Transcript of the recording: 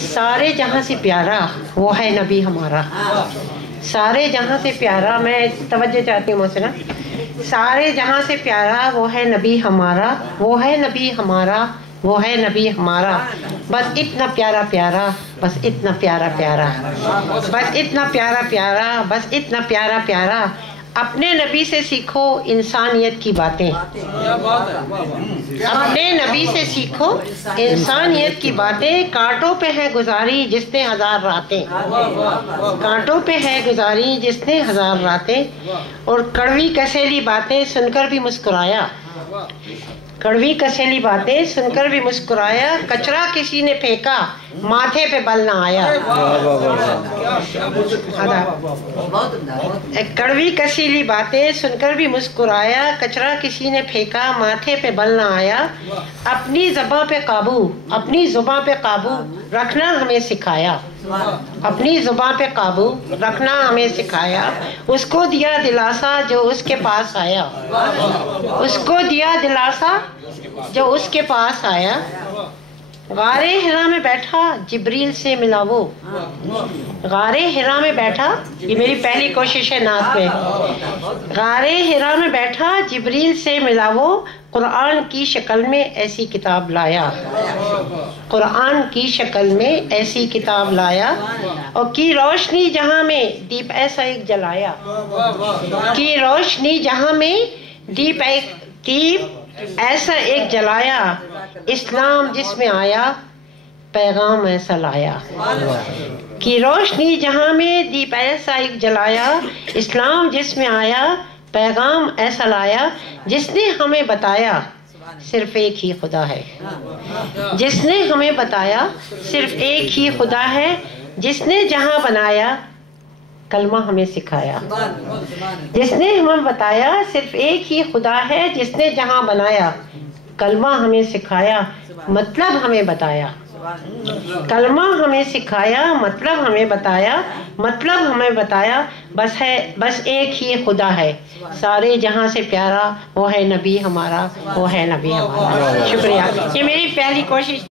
سارے جہاں سے پیارا وہ ہے نبی ہمارا. سارے جہاں سے پیارا، میں توجہ چاہتی ہوں محسنہ، سارے جہاں سے پیارا وہ ہے نبی ہمارا، وہ ہے نبی ہمارا، وہ ہے نبی ہمارا. بس اتنا پیارا پیارا، بس اتنا پیارا پیارا، بس اتنا پیارا پیارا، بس اتنا پیارا پیارا. اپنے نبی سے سیکھو انسانیت کی باتیں، اپنے نبی سے سیکھو انسانیت کی باتیں. کانٹوں پہ ہے گزاری جس نے ہزار راتیں، کانٹوں پہ ہے گزاری جس نے ہزار راتیں. اور کڑوی کسیلی باتیں سن کر بھی مسکرایا، کڑوی کسیلی باتیں سن کر بھی مسکرایا. کچرا کسی نے پھینکا ماتھے پہ بل نہ آیا. کڑوی کسیلی باتیں سن کر بھی مسکرایا، کچرا کسی نے پھینکا ماتھے پہ بل نہ آیا. اپنی زباں پہ قابو، اپنی زباں پہ قابو رکھنا ہمیں سکھایا، اپنی زباں پہ قابو رکھنا ہمیں سکھایا. اس کو دیا دلاسا جو اس کے پاس آیا، اس کو دیا دلاسا جو اس کے پاس آیا. غار حرا میں بیٹھا جبریل سے ملا وہ، غار حرا میں بیٹھا، یہ میری پہلی کوشش ہے نعت میں. غار حرا میں بیٹھا جبریل سے ملا وہ، قرآن کی شکل میں ایسی کتاب لایا، قرآن کی شکل میں ایسی کتاب لایا. اور کی روشنی جہاں میں دیپ ایسا ایک جلایا، کی روشنی جہاں میں دیپ ایسا ایک جلایا. اسلام جس میں آیا پیغام ایسا لایا، کی روشنی جہاں میں دیپ ایسا ایک جلایا. اسلام جس میں آیا پیغام ایسا لایا. جس نے ہمیں بتایا صرف ایک ہی خدا ہے، جس نے ہمیں بتایا صرف ایک ہی خدا ہے. جس نے جہاں بنایا کلمہ ہمیں سکھایا، جس نے ہمیں بتایا صرف ایک ہی خدا ہے. جس نے جہاں بنایا کلمہ ہمیں سکھایا، مطلب ہمیں بتایا. کلمہ ہمیں سکھایا، مطلب ہمیں بتایا، مطلب ہمیں بتایا. بس ایک ہی خدا ہے، سارے جہاں سے پیارا وہ ہے نبی ہمارا، وہ ہے نبی ہمارا. شکریہ. یہ میری پہلی کوشش